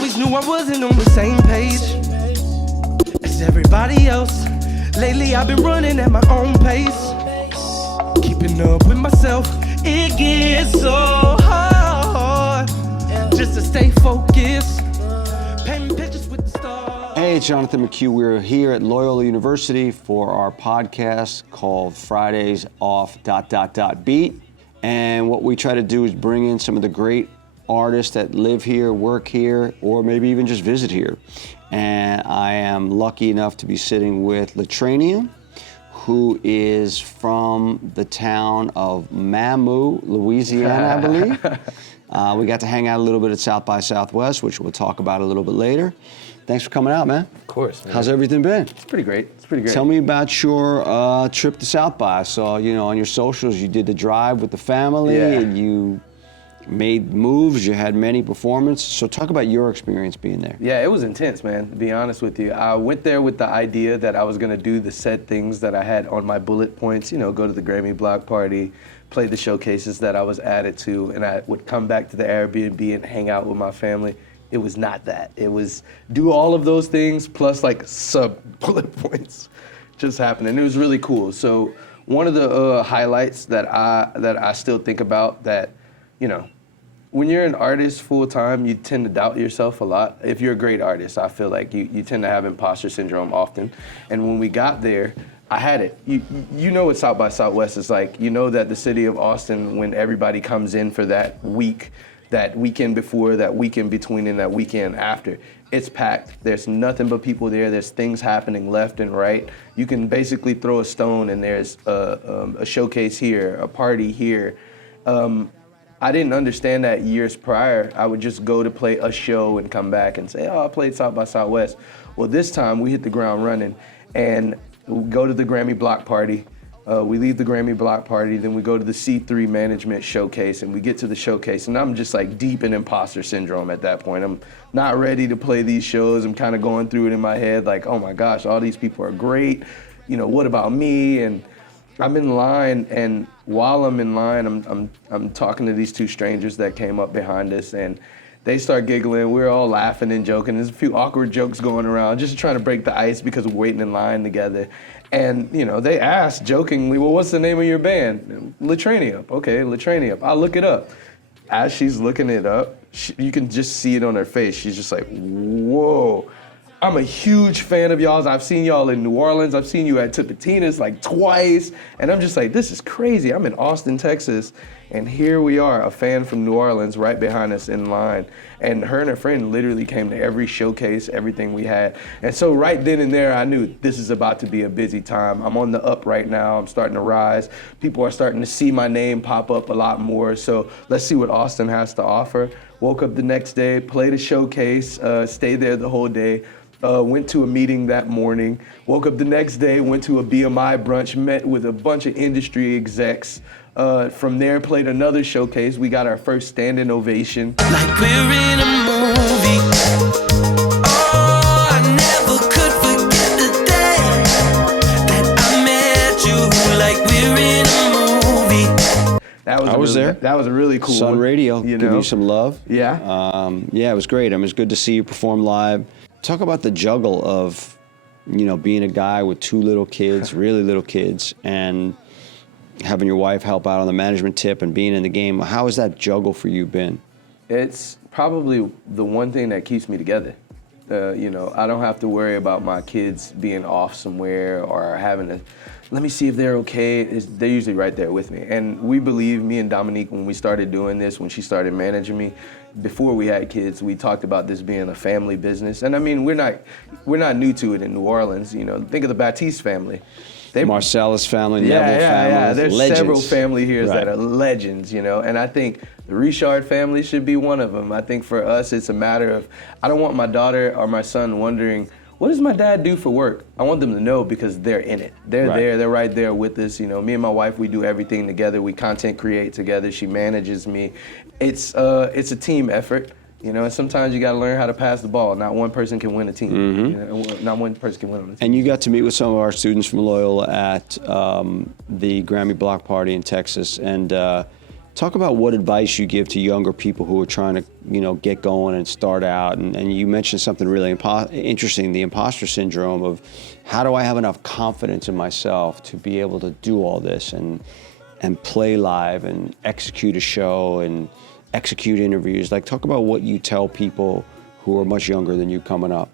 always knew I wasn't on the same page as everybody else. Lately I've been running at my own pace, keeping up with myself. It gets so hard just to stay focused, painting pictures with the stars. Hey, it's Jonathan McHugh. We're here at Loyola University for our podcast called Fridays Off.Beat. And what we try to do is bring in some of the great artists that live here, work here, or maybe even just visit here. And I am lucky enough to be sitting with LeTrainiump, who is from the town of Mamou, Louisiana, I believe. We got to hang out a little bit at South by Southwest, which we'll talk about a little bit later. Thanks for coming out, man. Of course, man. How's everything been? It's pretty great. It's pretty great. Tell me about your trip to South by. I saw, on your socials, you did the drive with the family, and you made moves, you had many performances. So talk about your experience being there. Yeah, it was intense, man, to be honest with you. I went there with the idea that I was going to do the said things that I had on my bullet points, go to the Grammy block party, play the showcases that I was added to, and I would come back to the Airbnb and hang out with my family. It was not that. It was do all of those things plus like sub-bullet points just happening. It was really cool. So one of the highlights that I still think about that, when you're an artist full time, you tend to doubt yourself a lot. If you're a great artist, I feel like you tend to have imposter syndrome often. And when we got there, I had it. You know what South by Southwest is like. You know that the city of Austin, when everybody comes in for that week, that weekend before, that weekend between, and that weekend after, it's packed. There's nothing but people there. There's things happening left and right. You can basically throw a stone and there's a showcase here, a party here. I didn't understand that years prior. I would just go to play a show and come back and say, I played South by Southwest. Well, this time we hit the ground running and we go to the Grammy block party. We leave the Grammy block party, then we go to the C3 management showcase, and we get to the showcase, and I'm just like deep in imposter syndrome at that point. I'm not ready to play these shows. I'm kind of going through it in my head like, oh my gosh, all these people are great. What about me? And I'm in line, and while I'm in line, I'm talking to these two strangers that came up behind us, and they start giggling. We're all laughing and joking. There's a few awkward jokes going around, just trying to break the ice because we're waiting in line together. And they asked jokingly, well, what's the name of your band? LeTrainiump. Okay, LeTrainiump. I'll look it up. As she's looking it up, you can just see it on her face. She's just like, whoa. I'm a huge fan of y'all's. I've seen y'all in New Orleans. I've seen you at Tipitina's like twice. And I'm just like, this is crazy. I'm in Austin, Texas. And here we are, a fan from New Orleans right behind us in line. And her and her friend literally came to every showcase, everything we had. And so right then and there, I knew this is about to be a busy time. I'm on the up right now. I'm starting to rise. People are starting to see my name pop up a lot more. So let's see what Austin has to offer. Woke up the next day, played a showcase, stayed there the whole day. Went to a meeting that morning, woke up the next day, went to a BMI brunch, met with a bunch of industry execs. From there, played another showcase. We got our first standing ovation. Like we're in a movie. Oh, I never could forget the day that I met you. Like we're in a movie. I was there. That was a really cool Sun one. Radio, give you some love. Yeah. Yeah, it was great. It was good to see you perform live. Talk about the juggle of, being a guy with two little kids, really little kids, and having your wife help out on the management tip and being in the game. How has that juggle for you been? It's probably the one thing that keeps me together. I don't have to worry about my kids being off somewhere or having to, let me see if they're okay. They're usually right there with me. And we believe, me and Dominique, when we started doing this, when she started managing me, before we had kids, we talked about this being a family business. And I mean, we're not new to it in New Orleans. Think of the Baptiste family. Marcellus family, Neville family, yeah. There's legends. several family here that are legends, and I think the Richard family should be one of them. I think for us, it's a matter of, I don't want my daughter or my son wondering, what does my dad do for work? I want them to know because they're in it. They're there, they're right there with us. Me and my wife, we do everything together. We content create together. She manages me. It's a team effort. And sometimes you got to learn how to pass the ball. Not one person can win a team. Mm-hmm. Not one person can win on a team. And you got to meet with some of our students from Loyola at the Grammy Block Party in Texas. And Talk about what advice you give to younger people who are trying to, get going and start out. And you mentioned something really interesting, the imposter syndrome of how do I have enough confidence in myself to be able to do all this and play live and execute a show and execute interviews. Like, talk about what you tell people who are much younger than you coming up.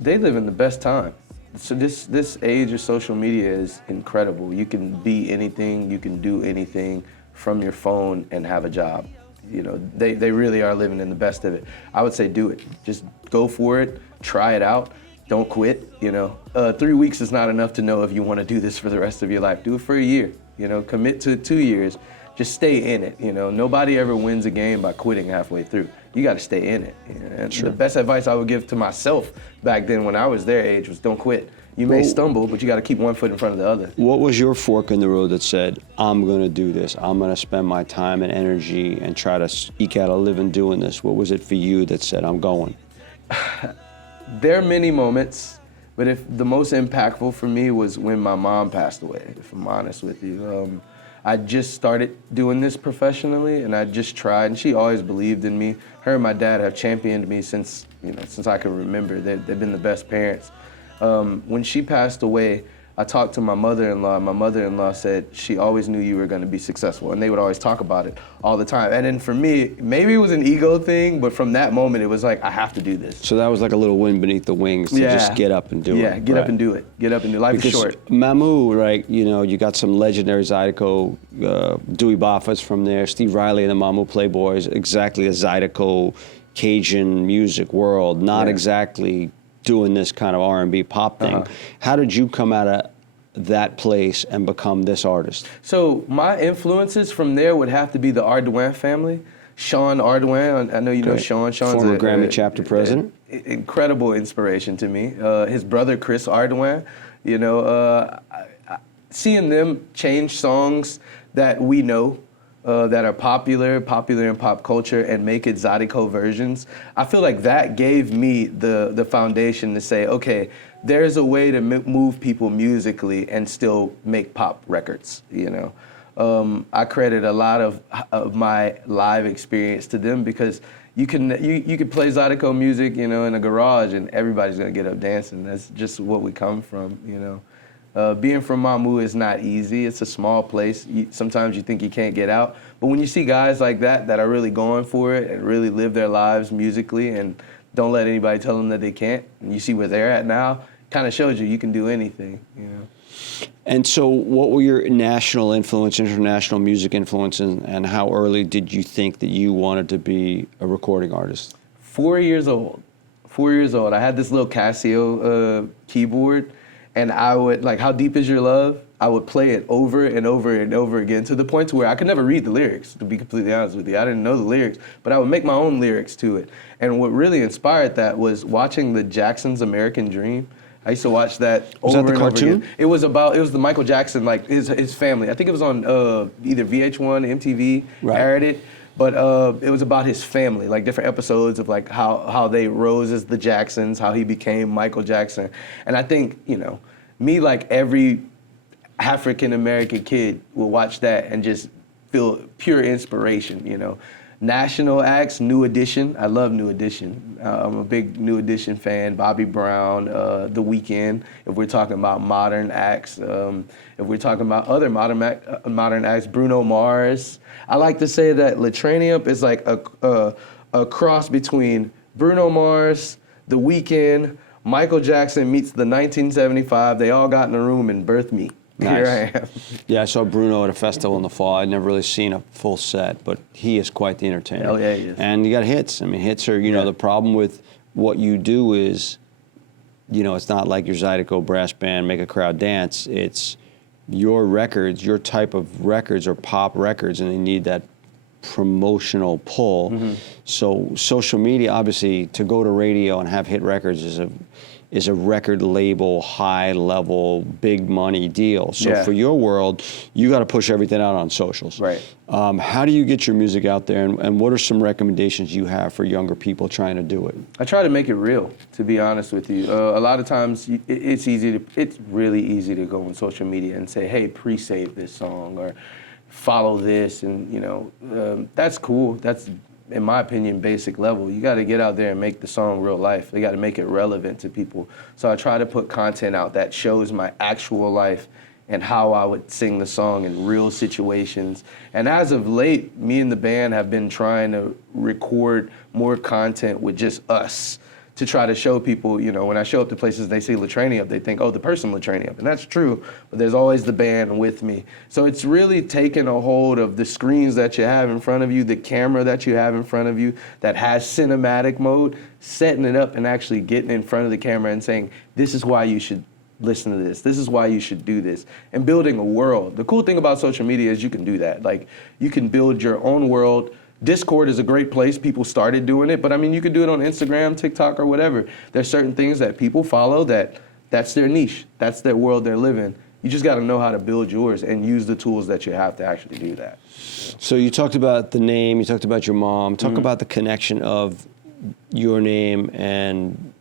They live in the best time. So this age of social media is incredible. You can be anything, you can do anything from your phone and have a job. They really are living in the best of it. I would say do it. Just go for it, try it out, don't quit. 3 weeks is not enough to know if you want to do this for the rest of your life. Do it for a year, commit to 2 years. Just stay in it. Nobody ever wins a game by quitting halfway through. You got to stay in it. And Sure. The best advice I would give to myself back then when I was their age was don't quit. You may stumble, but you got to keep one foot in front of the other. What was your fork in the road that said, I'm going to do this. I'm going to spend my time and energy and try to eke out a living doing this? What was it for you that said, I'm going? There are many moments, but the most impactful for me was when my mom passed away, if I'm honest with you. I just started doing this professionally, and I just tried, and she always believed in me. Her and my dad have championed me since I can remember. They've been the best parents. When she passed away, I talked to my mother-in-law. My mother-in-law said she always knew you were going to be successful, and they would always talk about it all the time. And then for me, maybe it was an ego thing, but from that moment, it was like, I have to do this. So that was like a little wind beneath the wings to just get up and do it. Yeah, get up and do it. Get up and do it. Life is short. Mamu, right, you got some legendary Zydeco, Dewey Boffat's from there, Steve Riley and the Mamu Playboys, exactly a Zydeco Cajun music world, not exactly doing this kind of R&B pop thing. How did you come out of that place and become this artist? So my influences from there would have to be the Ardoin family. Sean Ardoin, I know you know Sean. Sean's former Grammy chapter president. Incredible inspiration to me. His brother Chris Ardoin, seeing them change songs that we know, that are popular in pop culture, and make it Zydeco versions. I feel like that gave me the foundation to say, okay, there's a way to move people musically and still make pop records. I credit a lot of my live experience to them, because you can play Zydeco music, in a garage, and everybody's gonna get up dancing. That's just what we come from, Being from Mamu is not easy. It's a small place. Sometimes you think you can't get out. But when you see guys like that are really going for it and really live their lives musically and don't let anybody tell them that they can't, and you see where they're at now, kind of shows you can do anything, And so what were your national influence, international music influence, and how early did you think that you wanted to be a recording artist? 4 years old. 4 years old. I had this little Casio keyboard, and I would, like, How Deep Is Your Love? I would play it over and over and over again, to the point to where I could never read the lyrics, to be completely honest with you. I didn't know the lyrics, but I would make my own lyrics to it. And what really inspired that was watching the Jackson's American Dream. I used to watch that over and over again. It was the Michael Jackson, like his family. I think it was on either VH1, MTV, aired it. But it was about his family, like different episodes of like how they rose as the Jacksons, how he became Michael Jackson. And I think, me, like every African-American kid, will watch that and just feel pure inspiration, National acts, New Edition. I love New Edition. I'm a big New Edition fan. Bobby Brown, The Weeknd. If we're talking about modern acts, if we're talking about other modern acts, Bruno Mars. I like to say that LeTrainiump is like a cross between Bruno Mars, The Weeknd, Michael Jackson meets the 1975. They all got in a room and birthed me. Nice. Here I am. Yeah, I saw Bruno at a festival in the fall. I'd never really seen a full set, but he is quite the entertainer. Hell yeah, he is. And you got hits. I mean, hits are, the problem with what you do is, it's not like your Zydeco brass band make a crowd dance. It's your records, your type of records are pop records, and they need that promotional pull. Mm-hmm. So social media, obviously, to go to radio and have hit records is a record label, high level, big money deal. So for your world, you got to push everything out on socials. Right. How do you get your music out there, and what are some recommendations you have for younger people trying to do it? I try to make it real, to be honest with you. A lot of times it's really easy to go on social media and say, hey, pre-save this song, or follow this, and that's cool. That's, in my opinion, basic level. You got to get out there and make the song real life. They got to make it relevant to people. So I try to put content out that shows my actual life and how I would sing the song in real situations. And as of late, me and the band have been trying to record more content with just us to try to show people, when I show up to places, they see LeTrainiump, they think, oh, the person LeTrainiump. And that's true, but there's always the band with me. So it's really taking a hold of the screens that you have in front of you, the camera that you have in front of you that has cinematic mode, setting it up and actually getting in front of the camera and saying, this is why you should listen to this. This is why you should do this. And building a world. The cool thing about social media is you can do that. Like, you can build your own world. Discord is a great place. People started doing it, but I mean, you could do it on Instagram, TikTok, or whatever. There's certain things that people follow that's their niche. That's their world they're living. You just got to know how to build yours and use the tools that you have to actually do that. So you talked about the name, you talked about your mom. Talk about the connection of your name and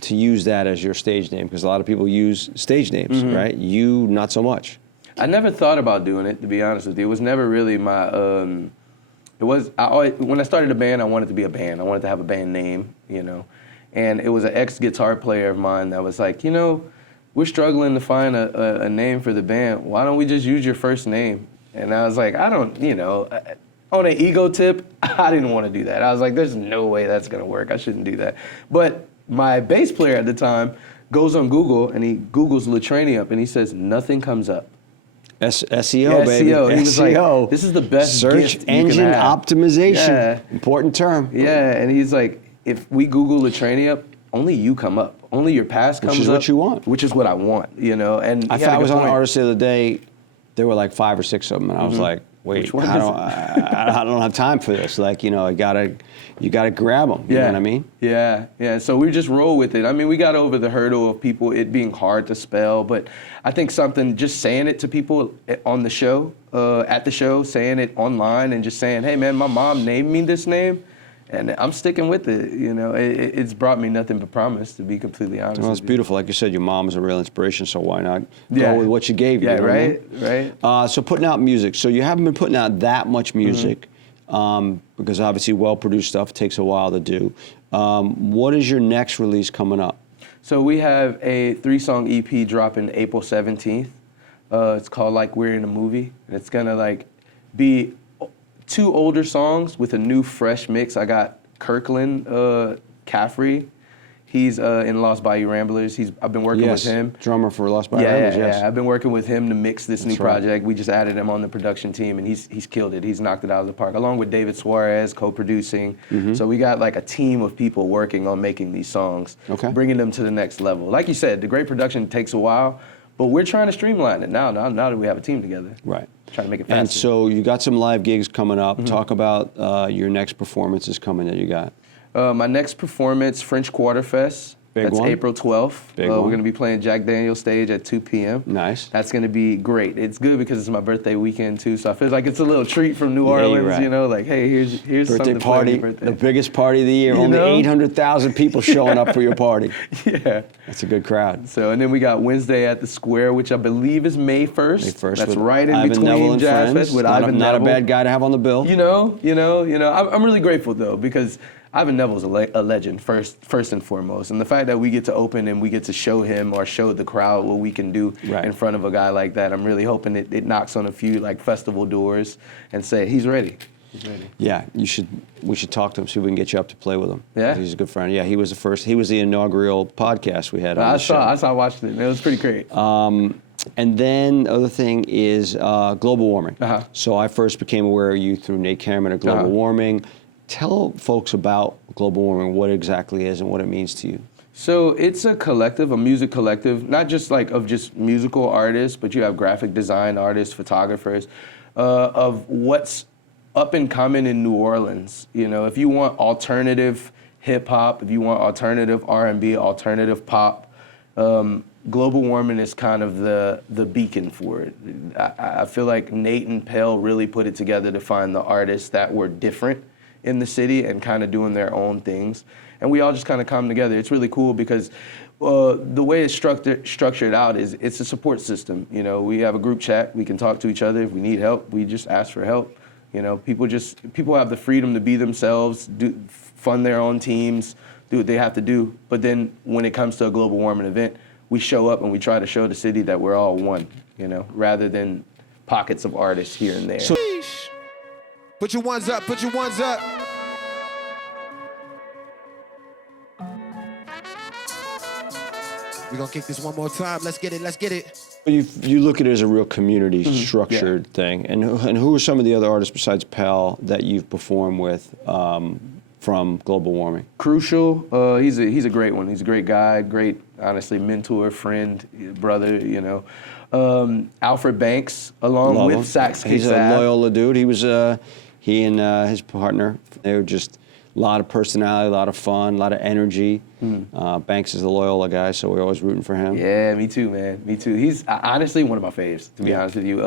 to use that as your stage name, because a lot of people use stage names, right? You, not so much. I never thought about doing it, to be honest with you. It was never really my, when I started a band, I wanted to be a band. I wanted to have a band name, And it was an ex-guitar player of mine that was like, we're struggling to find a name for the band. Why don't we just use your first name? And I was like, I don't, on an ego tip, I didn't want to do that. I was like, there's no way that's going to work. I shouldn't do that. But my bass player at the time goes on Google and he Googles LeTrainiump and he says nothing comes up. SEO, baby. SEO. He was like, SEO. this is the best Search gift engine you can have. optimization. Yeah. Important term. Yeah, and he's like, if we Google LeTrainiump, only you come up. Only your past comes up. Which is what you want. Which is what I want, And I was on an artist the other day. There were like 5 or 6 of them, and I was like, wait, I don't have time for this. Like, you gotta grab them. You know what I mean? Yeah. So we just roll with it. I mean, we got over the hurdle of people, it being hard to spell, but I think just saying it to people on the show, at the show, saying it online and just saying, hey man, my mom named me this name, and I'm sticking with it. It's brought me nothing but promise, to be completely honest. Well, it's beautiful. Like you said, your mom is a real inspiration, so why not go with what she gave you? Yeah, you know right. So putting out music. So you haven't been putting out that much music because obviously well-produced stuff takes a while to do. What is your next release coming up? So we have a 3-song EP dropping April 17th. It's called Like We're in a Movie. And it's gonna be 2 older songs with a new fresh mix. I got Kirkland Caffrey. He's in Lost Bayou Ramblers. I've been working with him. Drummer for Lost Bayou Ramblers, yes. Yeah, I've been working with him to mix this new project. Right. We just added him on the production team, and he's killed it. He's knocked it out of the park, along with David Suarez co-producing. So we got a team of people working on making these songs, bringing them to the next level. Like you said, the great production takes a while, but we're trying to streamline it now that we have a team together. Right. Trying to make it faster. And so you got some live gigs coming up. Talk about your next performances coming that you got. My next performance, French Quarter Fest. That's April 12th. We're going to be playing Jack Daniel's stage at 2 p.m. Nice. That's going to be great. It's good because it's my birthday weekend too, so I feel like it's a little treat from New Orleans. Like, hey, here's birthday something party, to birthday. the biggest party of the year. Only 800,000 people showing up for your party. Yeah. That's a good crowd. So, and then we got Wednesday at the Square, which I believe is May 1st. May 1st. That's right in Ivan between Neville and Jazz friends. Fest with Ivan Neville. Not a bad guy to have on the bill. I'm really grateful though, because Ivan Neville's a legend, first and foremost. And the fact that we get to open and we get to show him or show the crowd what we can do in front of a guy like that, I'm really hoping it knocks on a few festival doors and say, he's ready. He's ready. Yeah, we should talk to him, see if we can get you up to play with him. Yeah. He's a good friend. Yeah, he was the inaugural podcast we had on the show. I watched it, and it was pretty great. And then the other thing is global warming. So I first became aware of you through Nate Cameron at Global Warming. Tell folks about global warming, what it exactly is and what it means to you. So it's a collective, a music collective, not just of just musical artists, but you have graphic design artists, photographers, of what's up and coming in New Orleans. If you want alternative hip hop, if you want alternative R&B, alternative pop, global warming is kind of the beacon for it. I feel like Nate and Pell really put it together to find the artists that were different in the city and kind of doing their own things. And we all just kind of come together. It's really cool because the way it's structured out is it's a support system. You know, we have a group chat. We can talk to each other. If we need help, we just ask for help. You know, people have the freedom to be themselves, fund their own teams, do what they have to do. But then when it comes to a global warming event, we show up and we try to show the city that we're all one, you know, rather than pockets of artists here and there. So, put your ones up, put your ones up. We're gonna kick this one more time. Let's get it, let's get it. You look at it as a real community structured thing. And who are some of the other artists besides Pell that you've performed with from global warming? Crucial, he's a great one. He's a great guy, great, honestly, mentor, friend, brother, you know. Alfred Banks, along with Sax Kicks He's a Ab. Loyola dude. He was, he and his partner, they were just a lot of personality, a lot of fun, a lot of energy. Banks is the Loyola guy, so we're always rooting for him. Yeah, me too, man. Me too. He's honestly one of my faves, to be honest with you.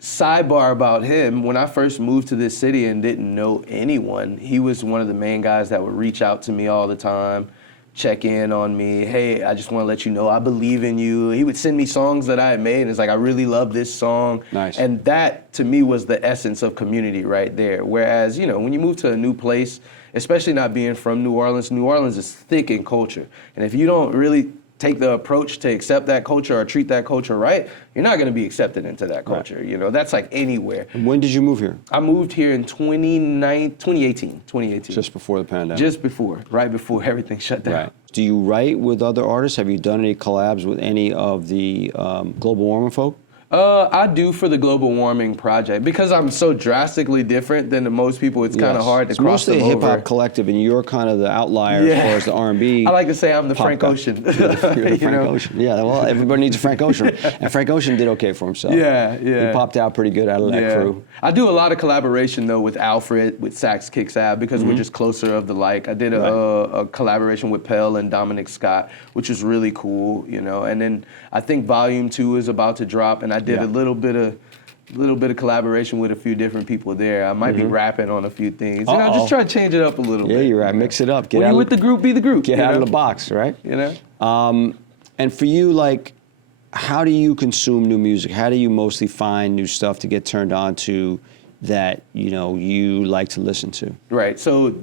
Sidebar about him, when I first moved to this city and didn't know anyone, he was one of the main guys that would reach out to me all the time, check in on me. Hey, I just want to let you know I believe in you. He would send me songs that I had made, and it's like, I really love this song. Nice. And that, to me, was the essence of community right there. Whereas, you know, when you move to a new place, especially not being from New Orleans is thick in culture. And if you don't really take the approach to accept that culture or treat that culture right, you're not going to be accepted into that culture. Right. You know, that's like anywhere. When did you move here? I moved here in 2018. Just before the pandemic? Just before, right before everything shut down. Right. Do you write with other artists? Have you done any collabs with any of the global warming folk? I do for the global warming project. Because I'm so drastically different than most people, it's kind of hard to cross them over. It's mostly a hip-hop collective, and you're kind of the outlier as far as the R&B. I like to say I'm the Frank Ocean. You're the Frank Ocean. Yeah, well, everybody needs a Frank Ocean. And Frank Ocean did okay for himself. Yeah. He popped out pretty good out of that crew. I do a lot of collaboration, though, with Alfred, with Sax Kicks Ab, because we're just closer of the like. I did a collaboration with Pell and Dominic Scott, which was really cool, you know. And then I think Volume 2 is about to drop, and I did a little bit of collaboration with a few different people there. I might be rapping on a few things. You know, just try to change it up a little bit. Yeah, you're right. Mix it up. When you're with the group, be the group. Get out of the box, right? You know? And for you, like, how do you consume new music? How do you mostly find new stuff to get turned on to that, you know, you like to listen to? Right. So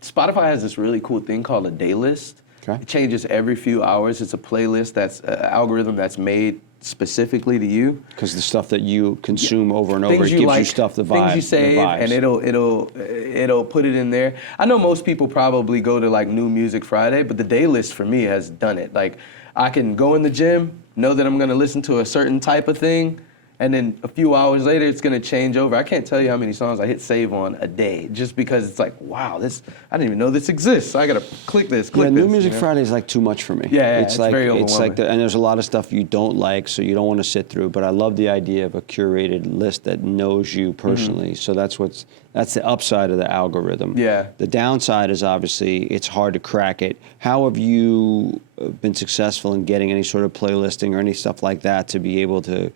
Spotify has this really cool thing called a day list. Okay. It changes every few hours. It's a playlist that's an algorithm that's made specifically to you. Because the stuff that you consume over and over, Things it gives you like, you stuff, the vibe, things you save, and it'll put it in there. I know most people probably go to like New Music Friday, but the day list for me has done it. Like, I can go in the gym, know that I'm gonna listen to a certain type of thing, and then a few hours later, it's gonna change over. I can't tell you how many songs I hit save on a day, just because it's like, wow, I didn't even know this exists. I gotta click this. New Music Friday is like too much for me. Yeah, it's like, very overwhelming. It's like, and there's a lot of stuff you don't like, so you don't want to sit through. But I love the idea of a curated list that knows you personally. So that's the upside of the algorithm. Yeah. The downside is obviously it's hard to crack it. How have you been successful in getting any sort of playlisting or any stuff like that to be able to,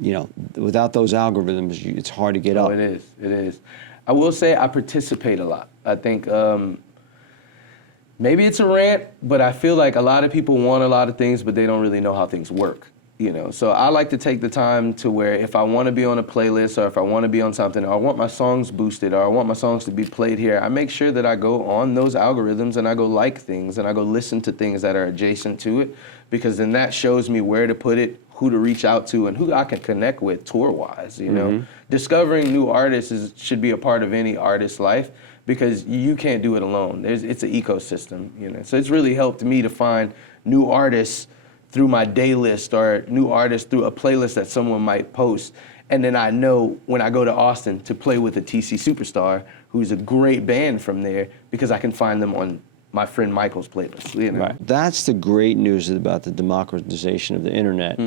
you know, without those algorithms, it's hard to get up. It is. I will say I participate a lot. I think maybe it's a rant, but I feel like a lot of people want a lot of things, but they don't really know how things work. You know, so I like to take the time to where if I want to be on a playlist or if I want to be on something or I want my songs boosted or I want my songs to be played here, I make sure that I go on those algorithms and I go like things and I go listen to things that are adjacent to it, because then that shows me where to put it, who to reach out to, and who I can connect with tour-wise, you know? Discovering new artists should be a part of any artist's life, because you can't do it alone. It's an ecosystem, you know? So it's really helped me to find new artists through my day list or new artists through a playlist that someone might post. And then I know when I go to Austin to play with a TC Superstar, who's a great band from there, because I can find them on my friend Michael's playlist. You know? Right. That's the great news about the democratization of the internet.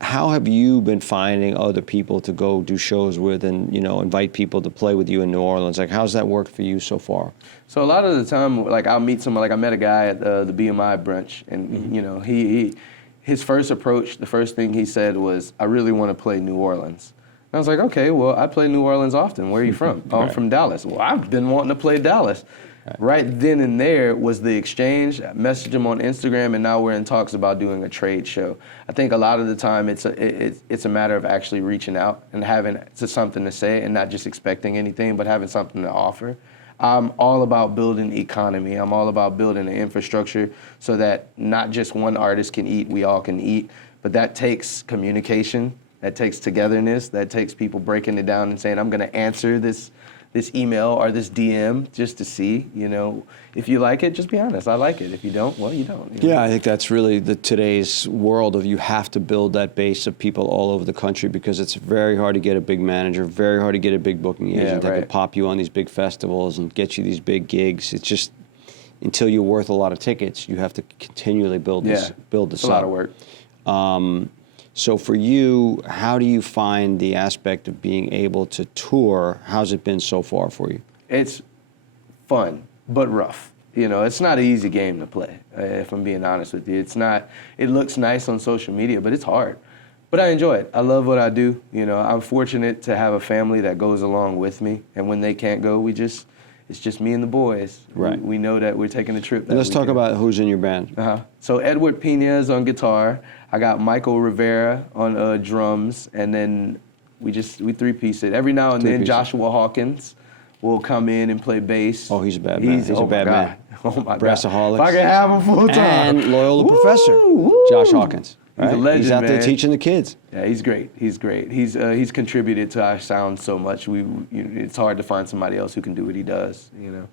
How have you been finding other people to go do shows with and, you know, invite people to play with you in New Orleans? Like, how's that worked for you so far? So a lot of the time, like, I'll meet someone, like I met a guy at the BMI brunch, and, you know, his first approach, the first thing he said was, I really want to play New Orleans. I was like, okay, well, I play New Orleans often. Where are you from? Oh, I'm from Dallas. Well, I've been wanting to play Dallas. Right then and there was the exchange. I messaged him on Instagram, and now we're in talks about doing a trade show. I think a lot of the time it's a matter of actually reaching out and having something to say and not just expecting anything, but having something to offer. I'm all about building economy. I'm all about building an infrastructure so that not just one artist can eat, we all can eat. But that takes communication, that takes togetherness, that takes people breaking it down and saying, I'm gonna answer this email or this DM just to see, you know, if you like it, just be honest. I like it. If you don't, well, you don't. You know? Yeah, I think that's really today's world of you have to build that base of people all over the country because it's very hard to get a big manager, very hard to get a big booking agent that could pop you on these big festivals and get you these big gigs. It's just, until you're worth a lot of tickets, you have to continually build this up. It's a lot of work. So for you, how do you find the aspect of being able to tour? How's it been so far for you? It's fun, but rough. You know, it's not an easy game to play, if I'm being honest with you. It's not, it looks nice on social media, but it's hard. But I enjoy it. I love what I do. You know, I'm fortunate to have a family that goes along with me. And when they can't go, it's just me and the boys. Right. We know that we're taking a trip. Let's talk about who's in your band. So Edward Pena is on guitar. I got Michael Rivera on drums, and then we three-piece it. Every now and then, Joshua Hawkins will come in and play bass. Oh, he's a bad man. He's a bad man. Oh my God. Brassaholics. If I could have him full time. And Loyola Professor, Josh Hawkins. He's a legend, He's out there man. teaching the kids. Yeah, he's great. He's great. He's contributed to our sound so much. It's hard to find somebody else who can do what he does, you know.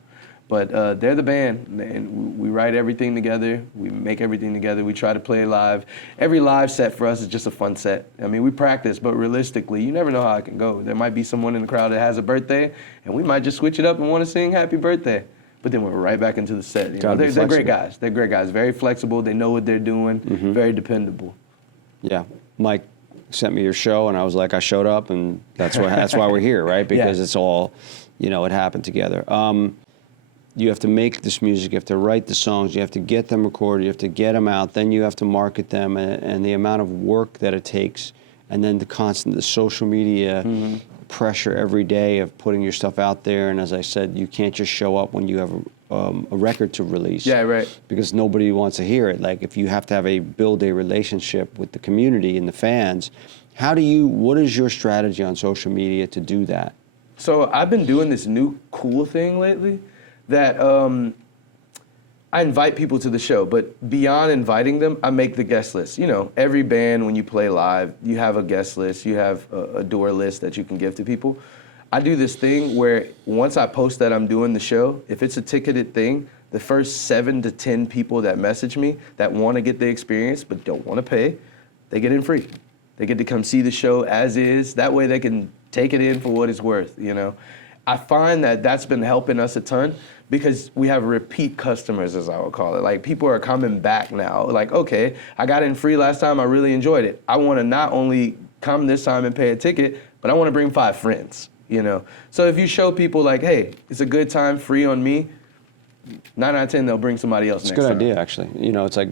But they're the band, and we write everything together. We make everything together. We try to play live. Every live set for us is just a fun set. I mean, we practice, but realistically, you never know how it can go. There might be someone in the crowd that has a birthday, and we might just switch it up and want to sing happy birthday. But then we're right back into the set. You know? They're great guys. They're great guys. Very flexible. They know what they're doing. Very dependable. Yeah. Mike sent me your show, and I was like, I showed up, and that's why we're here, right? Because it's all, you know, it happened together. You have to make this music, you have to write the songs, you have to get them recorded, you have to get them out, then you have to market them, and the amount of work that it takes, and then the social media pressure every day of putting your stuff out there. And as I said, you can't just show up when you have a record to release. Yeah, right. Because nobody wants to hear it. Like, if you have to build a relationship with the community and the fans, what is your strategy on social media to do that? So I've been doing this new cool thing lately that I invite people to the show, but beyond inviting them, I make the guest list. You know, every band, when you play live, you have a guest list, you have a door list that you can give to people. I do this thing where once I post that I'm doing the show, if it's a ticketed thing, the first 7 to 10 people that message me that want to get the experience but don't want to pay, they get in free. They get to come see the show as is. That way they can take it in for what it's worth, you know. I find that that's been helping us a ton because we have repeat customers, as I would call it. Like, people are coming back now. Like, okay, I got in free last time, I really enjoyed it. I want to not only come this time and pay a ticket, but I want to bring 5 friends, you know? So if you show people like, hey, it's a good time, free on me, 9 out of 10, they'll bring somebody else next time. It's a good idea, actually. You know, it's like,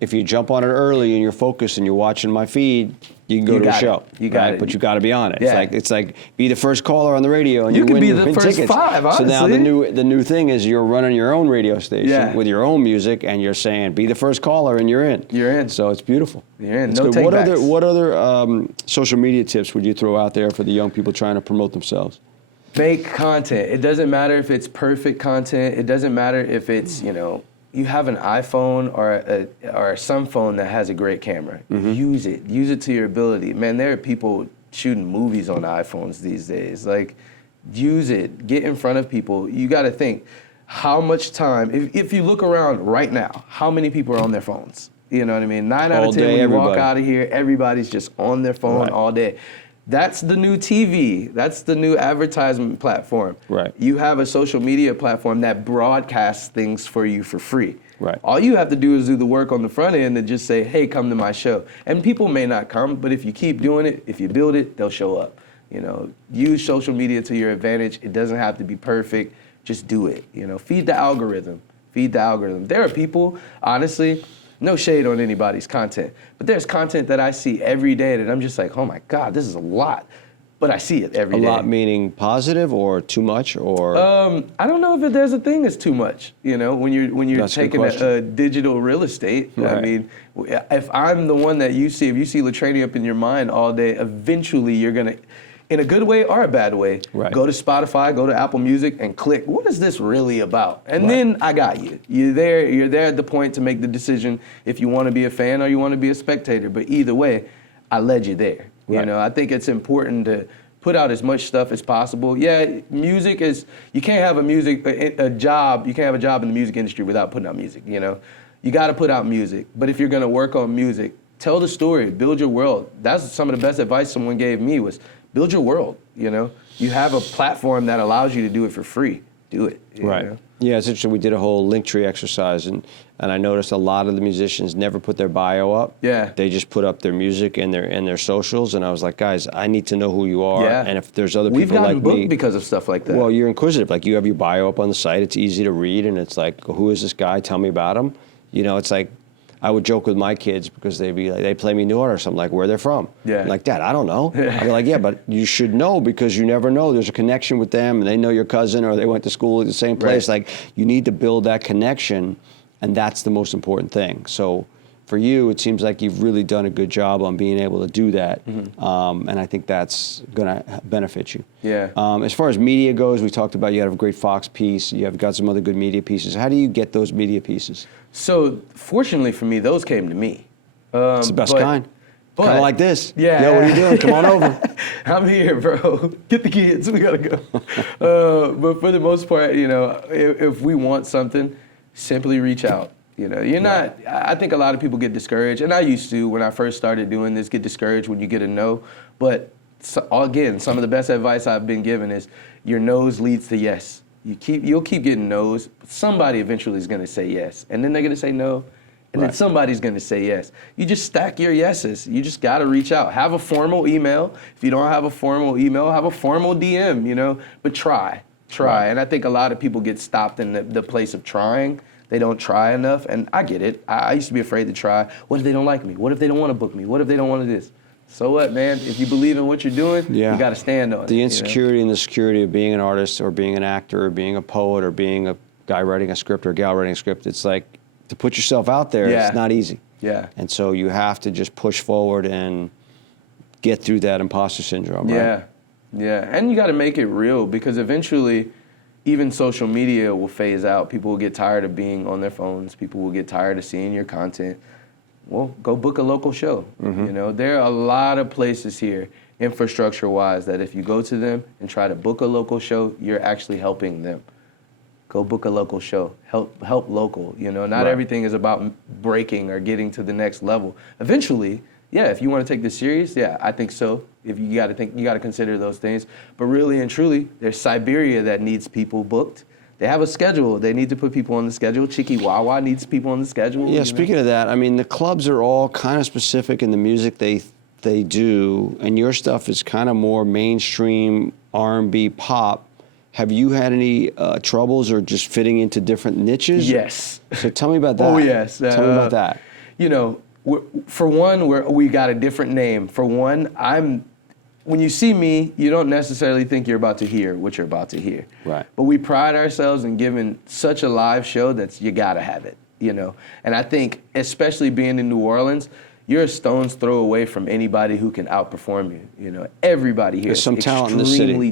if you jump on it early and you're focused and you're watching my feed, you can go to a show. You got it. But you got to be on it. Yeah. It's like be the first caller on the radio and you can win, be the win first tickets. 5, honestly. So now the new thing is you're running your own radio station with your own music, and you're saying be the first caller and you're in. You're in. So it's beautiful. You're in. It's No good. takebacks. What other social media tips would you throw out there for the young people trying to promote themselves? Make content. It doesn't matter if it's perfect content. It doesn't matter if it's, you know, you have an iPhone or some phone that has a great camera. Use it. Use it to your ability. Man, there are people shooting movies on iPhones these days. Like, use it. Get in front of people. You got to think, how much time, if you look around right now, how many people are on their phones? You know what I mean? 9 out of 10 when you walk out of here, everybody's just on their phone all day. That's the new TV. That's the new advertisement platform. Right. You have a social media platform that broadcasts things for you for free. Right. All you have to do is do the work on the front end and just say, hey, come to my show. And people may not come, but if you keep doing it, if you build it, they'll show up. You know, use social media to your advantage. It doesn't have to be perfect. Just do it. You know, feed the algorithm. Feed the algorithm. There are people, honestly, no shade on anybody's content, but there's content that I see every day that I'm just like, oh my God, this is a lot. but I see it every A day. lot meaning positive or too much or? I don't know if there's a thing as too much, you know, when you're That's a good taking a digital real estate. I Right. mean, if I'm the one that you see, if you see LeTrainiump in your mind all day, eventually you're going to, in a good way or a bad way, Right. go to Spotify, go to Apple Music and click, what is this really about? And Right. then I got you. You're there at the point to make the decision if you want to be a fan or you want to be a spectator. But either way, I led you there. You Right. know, I think it's important to put out as much stuff as possible. Yeah, music is, you can't have a job, you can't have a job in the music industry without putting out music, you know? You gotta put out music, but if you're gonna work on music, tell the story, build your world. That's some of the best advice someone gave me was build your world, you know? You have a platform that allows you to do it for free, do it. You Right. know? Yeah, it's interesting. We did a whole link tree exercise, and I noticed a lot of the musicians never put their bio up. Yeah. They just put up their music and their socials, and I was like, guys, I need to know who you are. Yeah. And if there's other We've people gotten like booked me. because of stuff like that. Well, you're inquisitive. Like, you have your bio up on the site. It's easy to read, and it's like, who is this guy? Tell me about him. You know, it's like, I would joke with my kids because they'd be like, they play me New Order, so I'm like, where they're from? Yeah. I'm like, Dad, I don't know. I'd be like, yeah, but you should know because you never know. There's a connection with them, and they know your cousin, or they went to school at the same place. Right. Like, you need to build that connection, and that's the most important thing. So for you, it seems like you've really done a good job on being able to do that, and I think that's going to benefit you. Yeah. As far as media goes, we talked about you had a great Fox piece. You have got some other good media pieces. How do you get those media pieces? So fortunately for me, those came to me. It's the best kind. Kind of like this. Yeah. Yo, what are you doing? Come on over. I'm here, bro. Get the kids. We gotta go. But for the most part, you know, if we want something, simply reach out. You know, you're not. I think a lot of people get discouraged, and I used to when I first started doing this. Get discouraged when you get a no. But again, some of the best advice I've been given is your no's leads to yes. You'll keep getting no's. Somebody eventually is gonna say yes, and then they're gonna say no. And then somebody's going to say yes. You just stack your yeses. You just got to reach out. Have a formal email. If you don't have a formal email, have a formal DM, you know, but try. Right. And I think a lot of people get stopped in the place of trying. They don't try enough, and I get it. I used to be afraid to try. What if they don't like me? What if they don't want to book me? What if they don't want to do this? So what, man? If you believe in what you're doing, you got to stand on it. The insecurity and the security of being an artist or being an actor or being a poet or being a guy writing a script or a gal writing a script, it's like, to put yourself out there, it's not easy. Yeah. And so you have to just push forward and get through that imposter syndrome, right? Yeah. Yeah. And you got to make it real because eventually even social media will phase out. People will get tired of being on their phones. People will get tired of seeing your content. Well, go book a local show. You know, there are a lot of places here, infrastructure-wise, that if you go to them and try to book a local show, you're actually helping them. Go book a local show. Help local. You know, not everything is about breaking or getting to the next level. Eventually, yeah, if you want to take this serious, yeah, I think so. If you got to consider those things. But really and truly, there's Siberia that needs people booked. They have a schedule. They need to put people on the schedule. Chikiwawa needs people on the schedule. Yeah, speaking of that, I mean, the clubs are all kind of specific in the music they do, and your stuff is kind of more mainstream R&B pop. Have you had any troubles or just fitting into different niches? Yes. So tell me about that. Oh, yes. Tell me about that. You know, for one, we got a different name. For one, when you see me, you don't necessarily think you're about to hear what you're about to hear. Right. But we pride ourselves in giving such a live show that you gotta have it, you know. And I think, especially being in New Orleans, you're a stone's throw away from anybody who can outperform you. You know, everybody here There's some is talent in the city. extremely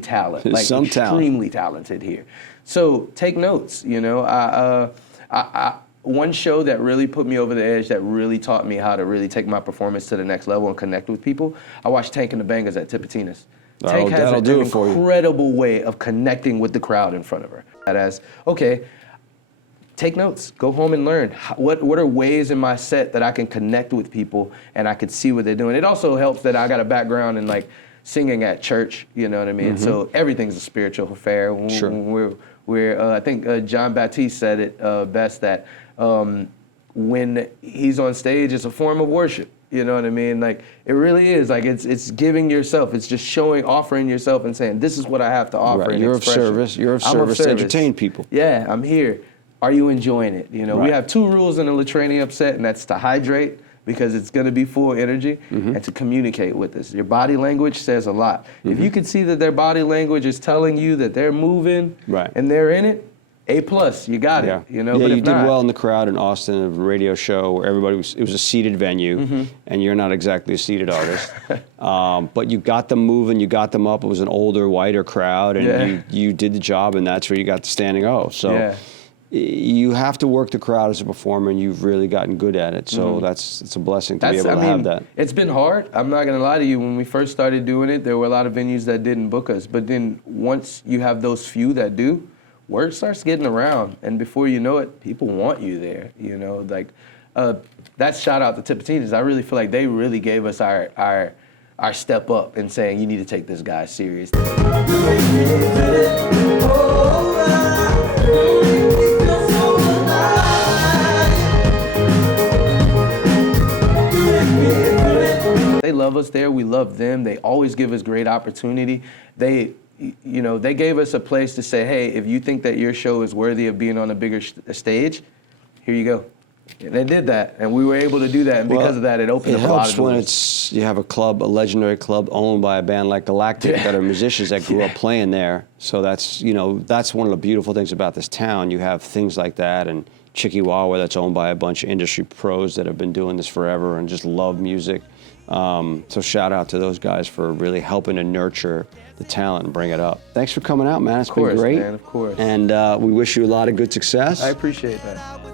talented here. So take notes. You know, one show that really put me over the edge, that really taught me how to really take my performance to the next level and connect with people. I watched Tank and the Bangers at Tipitina's. Tank has an incredible way of connecting with the crowd in front of her. That okay. Take notes. Go home and learn. What are ways in my set that I can connect with people and I could see what they're doing? It also helps that I got a background in like singing at church. You know what I mean? So everything's a spiritual affair. Sure. I think John Baptiste said it best that when he's on stage, it's a form of worship. You know what I mean? Like it really is. Like it's giving yourself. It's just offering yourself and saying, "This is what I have to offer." Right. You're of service. You're of service to entertain people. Yeah, I'm here. Are you enjoying it? You know, Right. we have 2 rules in the LeTrainiump set, and that's to hydrate because it's going to be full energy, and to communicate with us. Your body language says a lot. If you can see that their body language is telling you that they're moving and they're in it, A+, you got it. You know, yeah, but you if did not, well in the crowd in Austin, a radio show where everybody was. It was a seated venue, and you're not exactly a seated artist. But you got them moving, you got them up. It was an older, whiter crowd, and you did the job, and that's where you got the standing O. So you have to work the crowd as a performer, and you've really gotten good at it. So it's a blessing to be able to have that. It's been hard. I'm not gonna lie to you. When we first started doing it, there were a lot of venues that didn't book us. But then once you have those few that do, word starts getting around, and before you know it, people want you there. You know, like that's shout out to Tipitinas. I really feel like they really gave us our step up in saying you need to take this guy serious. They love us there. We love them. They always give us great opportunity. They gave us a place to say, hey, if you think that your show is worthy of being on a bigger stage, here you go. And they did that, and we were able to do that, and because of that, it opened up a lot of doors. It helps when you have a club, a legendary club owned by a band like Galactic that are musicians that grew up playing there. So that's one of the beautiful things about this town. You have things like that, and Chickawawa that's owned by a bunch of industry pros that have been doing this forever and just love music. So shout out to those guys for really helping to nurture the talent and bring it up. Thanks for coming out, man. It's been great. Man, of course. And we wish you a lot of good success. I appreciate that.